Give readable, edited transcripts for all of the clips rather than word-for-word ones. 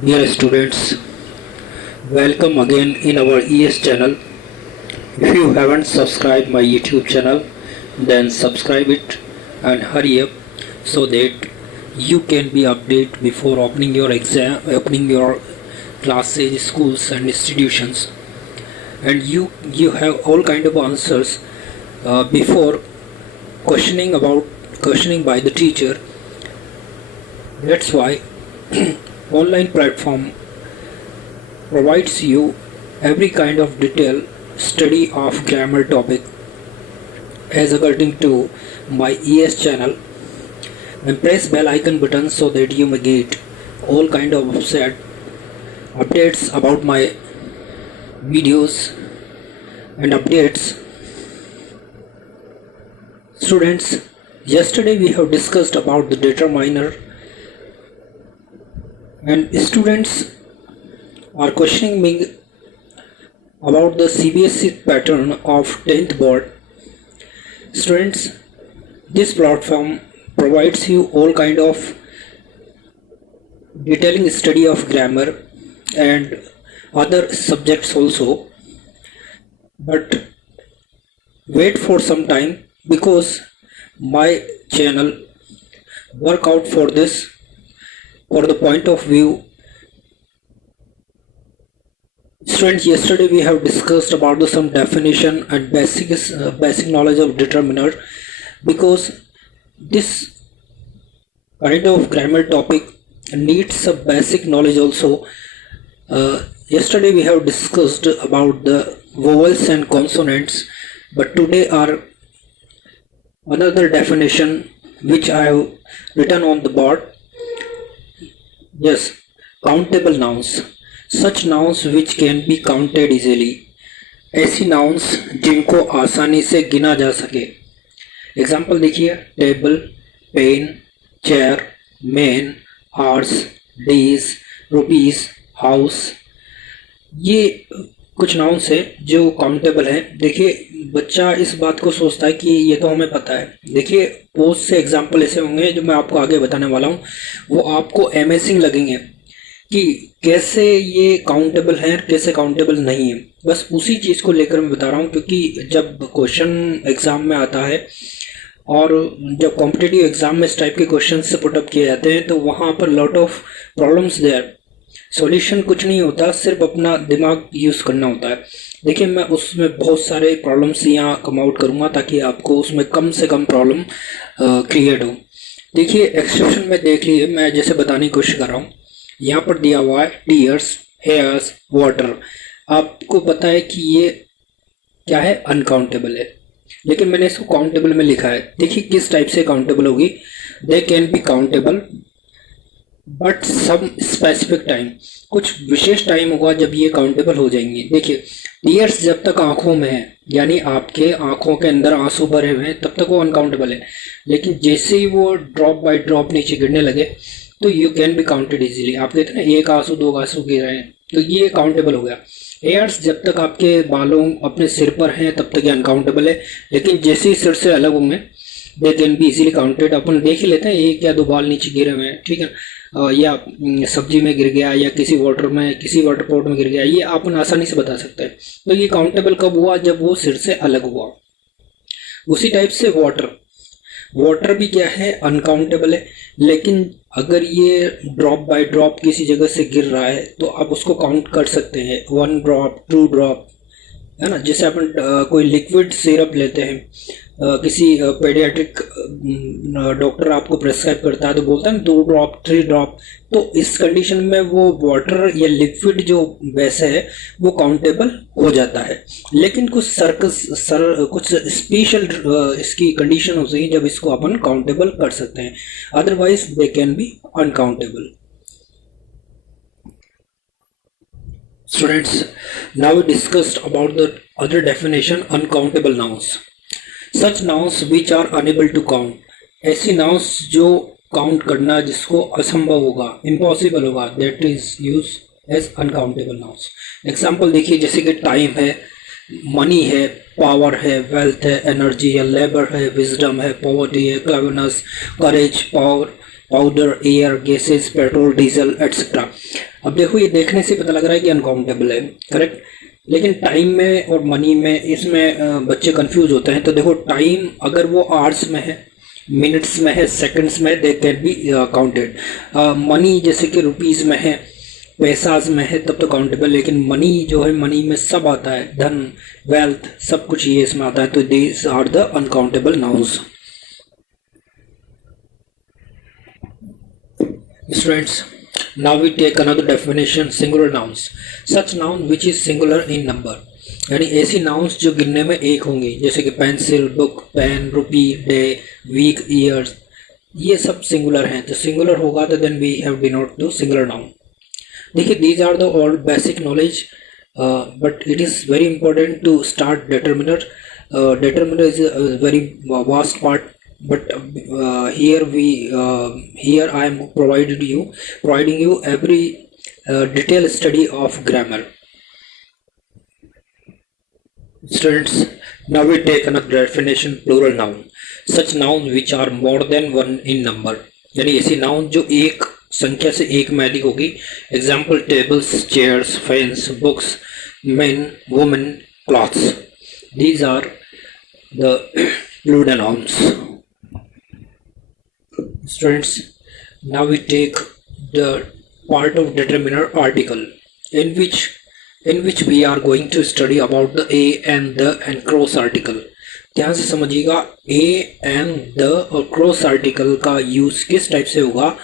Dear students, welcome again in our ES channel. If you haven't subscribed my YouTube channel, then subscribe it and hurry up so that you can be updated before opening your classes, schools and institutions, and you have all kind of answers before questioning by the teacher. That's why online platform provides you every kind of detailed study of grammar topic as according to my ES channel, and press bell icon button so that you may get all kind of updates about my videos and updates. Students, yesterday we have discussed about the determiner, and students are questioning me about the CBSE pattern of 10th board. Students, this platform provides you all kind of detailing study of grammar and other subjects also, but wait for some time because my channel work out for this for the point of view. Students, yesterday we have discussed about some definition and basic knowledge of determiner, because this kind of grammar topic needs a basic knowledge also. Yesterday we have discussed about the vowels and consonants, but today are another definition which I have written on the board. Yes, countable nouns, such nouns which can be counted easily, ऐसी nouns जिनको आसानी से गिना जा सके. Example देखिए, table, pen, chair, man, hours, days, rupees, house, ये कुछ नाउन्स है जो काउंटेबल है. देखिए, बच्चा इस बात को सोचता है कि ये तो हमें पता है. देखिए, बहुत से एग्जाम्पल ऐसे होंगे जो मैं आपको आगे बताने वाला हूँ, वो आपको अमेजिंग लगेंगे कि कैसे ये काउंटेबल है, कैसे काउंटेबल नहीं है. बस उसी चीज़ को लेकर मैं बता रहा हूँ, क्योंकि जब क्वेश्चन एग्ज़ाम में आता है और जब कॉम्पिटिटिव एग्ज़ाम में इस टाइप के क्वेश्चन से पुटअप किए जाते हैं तो वहाँ पर lot of problems there. Solution कुछ नहीं होता, सिर्फ अपना दिमाग यूज़ करना होता है. देखिए, मैं उसमें बहुत सारे प्रॉब्लम्स यहाँ कम आउट करूँगा ताकि आपको उसमें कम से कम प्रॉब्लम क्रिएट हो. देखिए, एक्सेप्शन में देख लीजिए, मैं जैसे बताने की कोशिश कर रहा हूँ. यहाँ पर दिया हुआ है टीयर्स, हेयर्स, वाटर. आपको पता है कि ये क्या है, अनकाउंटेबल है, लेकिन मैंने इसको काउंटेबल में लिखा है. देखिए किस टाइप से काउंटेबल होगी. They can be countable but some specific time, कुछ विशेष टाइम होगा जब ये काउंटेबल हो जाएंगे. देखिए, टीयर्स जब तक आंखों में है, यानी आपके आंखों के अंदर आंसू भरे हुए हैं, तब तक वो अनकाउंटेबल है. लेकिन जैसे ही वो ड्रॉप बाय ड्रॉप नीचे गिरने लगे तो you can be counted easily. आप कहते हैं ना, एक आंसू दो आंसू गिर रहे हैं, तो ये काउंटेबल हो गया. हेयर्स जब तक आपके बालों अपने सिर पर हैं तब तक ये अनकाउंटेबल है, लेकिन जैसे ही सिर से अलग होंगे they can be easily counted. अपन देख ही लेते हैं, एक या दो बाल नीचे गिरे हुए हैं, ठीक है, या सब्जी में गिर गया या किसी वाटर में, किसी वाटर पॉट में गिर गया, ये अपन आसानी से बता सकते हैं. तो ये काउंटेबल कब हुआ, जब वो सिर से अलग हुआ. उसी टाइप से वाटर भी क्या है, अनकाउंटेबल है. लेकिन अगर ये ड्रॉप बाय ड्रॉप किसी जगह से गिर रहा है तो आप उसको काउंट कर सकते हैं. 1 ड्रॉप, 2 ड्रॉप, है ना. जैसे अपन कोई लिक्विड सिरप लेते हैं, किसी पेडियाट्रिक डॉक्टर आपको प्रेस्क्राइब करता है तो बोलता है 2 ड्रॉप, 3 ड्रॉप. तो इस कंडीशन में वो वाटर या लिक्विड जो वैसे है वो काउंटेबल हो जाता है. लेकिन कुछ स्पेशल इसकी कंडीशन हो सही जब इसको अपन काउंटेबल कर सकते हैं, otherwise they can B uncountable. Students, now we discussed about the other definition, uncountable nouns. Such nouns which are unable to count, ऐसी nouns जो काउंट करना जिसको असंभव होगा, इम्पॉसिबल होगा, that is use as uncountable nouns. Example देखिए, जैसे कि टाइम है, मनी है, पावर है, वेल्थ है, एनर्जी है, लेबर है, विजडम है, पॉवर्टी है, cleverness, courage, power, powder, air, gases, petrol, diesel etcetera. अब देखो ये देखने से पता लग रहा है कि अनकाउंटेबल है, करेक्ट। लेकिन टाइम में और मनी में इसमें बच्चे कंफ्यूज होते हैं। तो देखो टाइम अगर वो आवर्स में है, मिनट्स में है, सेकंड्स में, दे कैन बी काउंटेड। मनी जैसे कि रुपीस में है, पैसाज में है, तब तो काउंटेबल। लेकिन मनी जो है, मनी में सब आता है, धन, वेल्थ, सब कुछ ये इसमें आता है। तो these are the uncountable nouns. Students, now we take another definition, singular nouns. Such noun which is singular in number. यानी ऐसी नाउन्स जो गिनने में एक होंगी, जैसे कि pencil, book, pen, rupee, day, week, years, ये सब सिंगुलर हैं। तो सिंगुलर होगा तो then we have denote the singular noun. देखिए these are the all basic knowledge, but it is very important to start determiner. Determiner is a very vast part, but here I am providing you every detailed study of grammar. Students, now we take another definition, plural noun. Such nouns which are more than one in number. यानी ऐसी noun जो एक संख्या से एक में अधिक होगी. Example tables, chairs, fans, books, men, women, cloths. These are the plural nouns. Students, now we take the part of determiner article, in which we are going to study about the a and the and cross article. ध्यान से समझिएगा, a and the और cross article का use किस type से होगा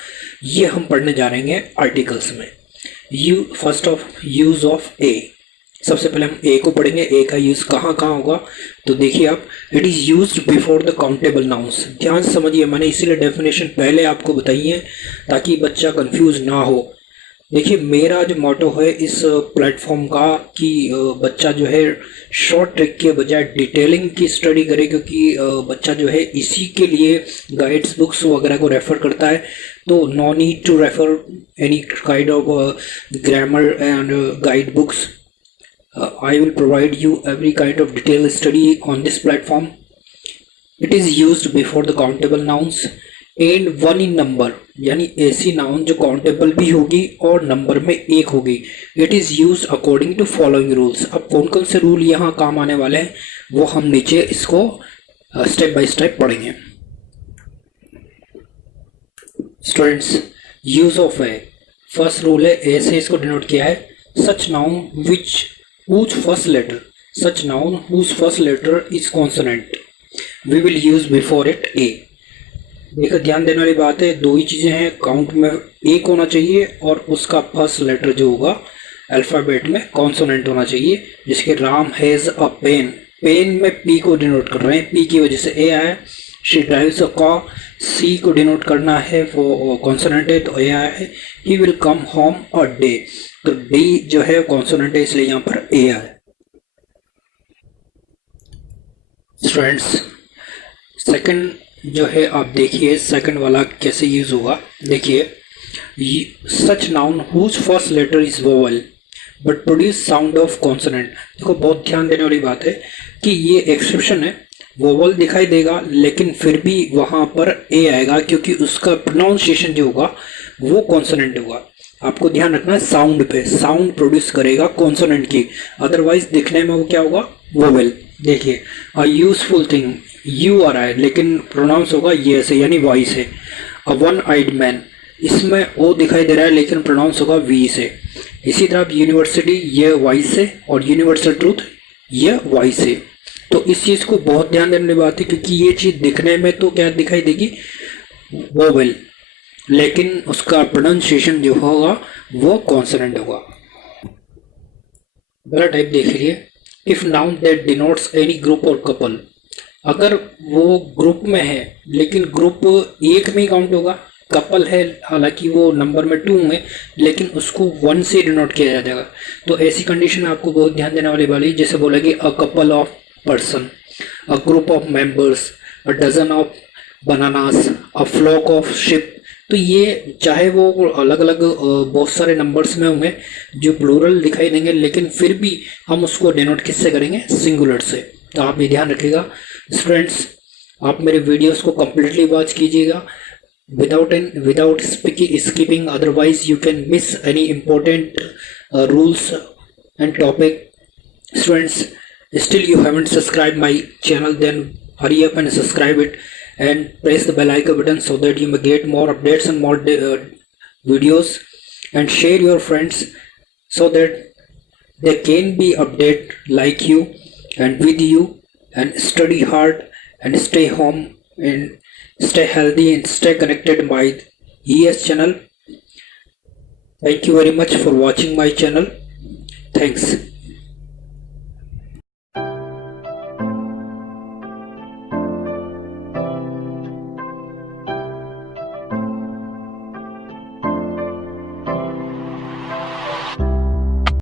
ये हम पढ़ने जा रहे हैं आर्टिकल्स में. First of use of a. सबसे पहले हम ए को पढ़ेंगे. ए का यूज कहाँ कहाँ होगा तो देखिए आप, it is used before the countable nouns. ध्यान से समझिए, मैंने इसीलिए डेफिनेशन पहले आपको बताई है ताकि बच्चा कंफ्यूज ना हो. देखिए मेरा जो मोटो है इस प्लेटफॉर्म का कि बच्चा जो है शॉर्ट ट्रिक के बजाय डिटेलिंग की स्टडी करे, क्योंकि बच्चा जो है इसी के लिए गाइड्स बुक्स वगैरह को रेफर करता है. तो no need to refer any kind of grammar and guide books. I will provide you every kind of detailed study on this platform. It is used before the countable nouns and one in number. यानी ऐसी noun जो countable भी होगी और number में एक होगी. It is used according to following rules. अब कौन कौन से रूल यहाँ काम आने वाले हैं वो हम नीचे इसको स्टेप बाय स्टेप पढ़ेंगे. Students, use of a. First rule है, ए से इसको डिनोट किया है. Such noun which whose first letter is consonant, we will use before it a. देखो ध्यान देने वाली बात है, दो ही चीजें हैं, काउंट में एक होना चाहिए और उसका फर्स्ट लेटर जो होगा अल्फाबेट में कॉन्सोनेंट होना चाहिए. जिसके Ram has a pen, pen में पी को डिनोट कर रहे हैं, पी की वजह से ए आया. She drives a car, C को डिनोट करना है, वो कॉन्सोनेंट है तो ए आया है. He will come home a day, तो डी जो है कॉन्सोनेंट है इसलिए यहाँ पर ए आया. स्टूडेंट्स, सेकंड जो है आप देखिए सेकंड वाला कैसे यूज होगा. देखिए, such noun whose first letter is vowel but produce sound of consonant. देखो बहुत ध्यान देने वाली बात है कि ये एक्सेप्शन है, वोवल दिखाई देगा लेकिन फिर भी वहां पर ए आएगा क्योंकि उसका प्रोनाउंसिएशन जो होगा वो कॉन्सोनेंट होगा. आपको ध्यान रखना है साउंड पे, साउंड प्रोड्यूस करेगा कॉन्सोनेंट की, अदरवाइज दिखने में वो क्या होगा, वोवेल. देखिए अ यूजफुल थिंग, यू आ रहा है लेकिन प्रोनाउंस होगा ये से यानी वाई से. अ वन आइड मैन, इसमें ओ दिखाई दे रहा है लेकिन प्रोनाउंस होगा वी से. इसी तरह यूनिवर्सिटी ये वाई से और यूनिवर्सल ट्रूथ ये वाई से. तो इस चीज को बहुत ध्यान देने वाली बात है क्योंकि ये चीज दिखने में तो क्या दिखाई देगी, वोवेल, लेकिन उसका प्रोनाउंसिएशन जो होगा वो कॉन्सोनेंट होगा. पहला टाइप देख लीजिए, if noun that denotes any group और कपल. अगर वो ग्रुप में है लेकिन ग्रुप एक में काउंट होगा, कपल है हालांकि वो नंबर में 2 में लेकिन उसको 1 से डिनोट किया जाएगा. तो ऐसी कंडीशन आपको बहुत ध्यान देने वाली जैसे बोलेगी a couple of person, a group of members, a dozen of bananas, a flock of sheep. तो ये चाहे वो अलग अलग बहुत सारे नंबर्स में होंगे जो प्लूरल दिखाई देंगे लेकिन फिर भी हम उसको डिनोट किससे करेंगे, सिंगुलर से. तो आप ये ध्यान रखिएगा. स्टूडेंट्स, आप मेरे वीडियोस को कम्प्लीटली वॉच कीजिएगा. without skipping, otherwise you can miss any important rules and topic. Students, still you haven't subscribed my channel, then hurry up and subscribe it and press the bell icon button so that you may get more updates and more videos, and share your friends so that they can be update like you and with you, and study hard and stay home and stay healthy and stay connected by ES channel. Thank you very much for watching my channel. Thanks.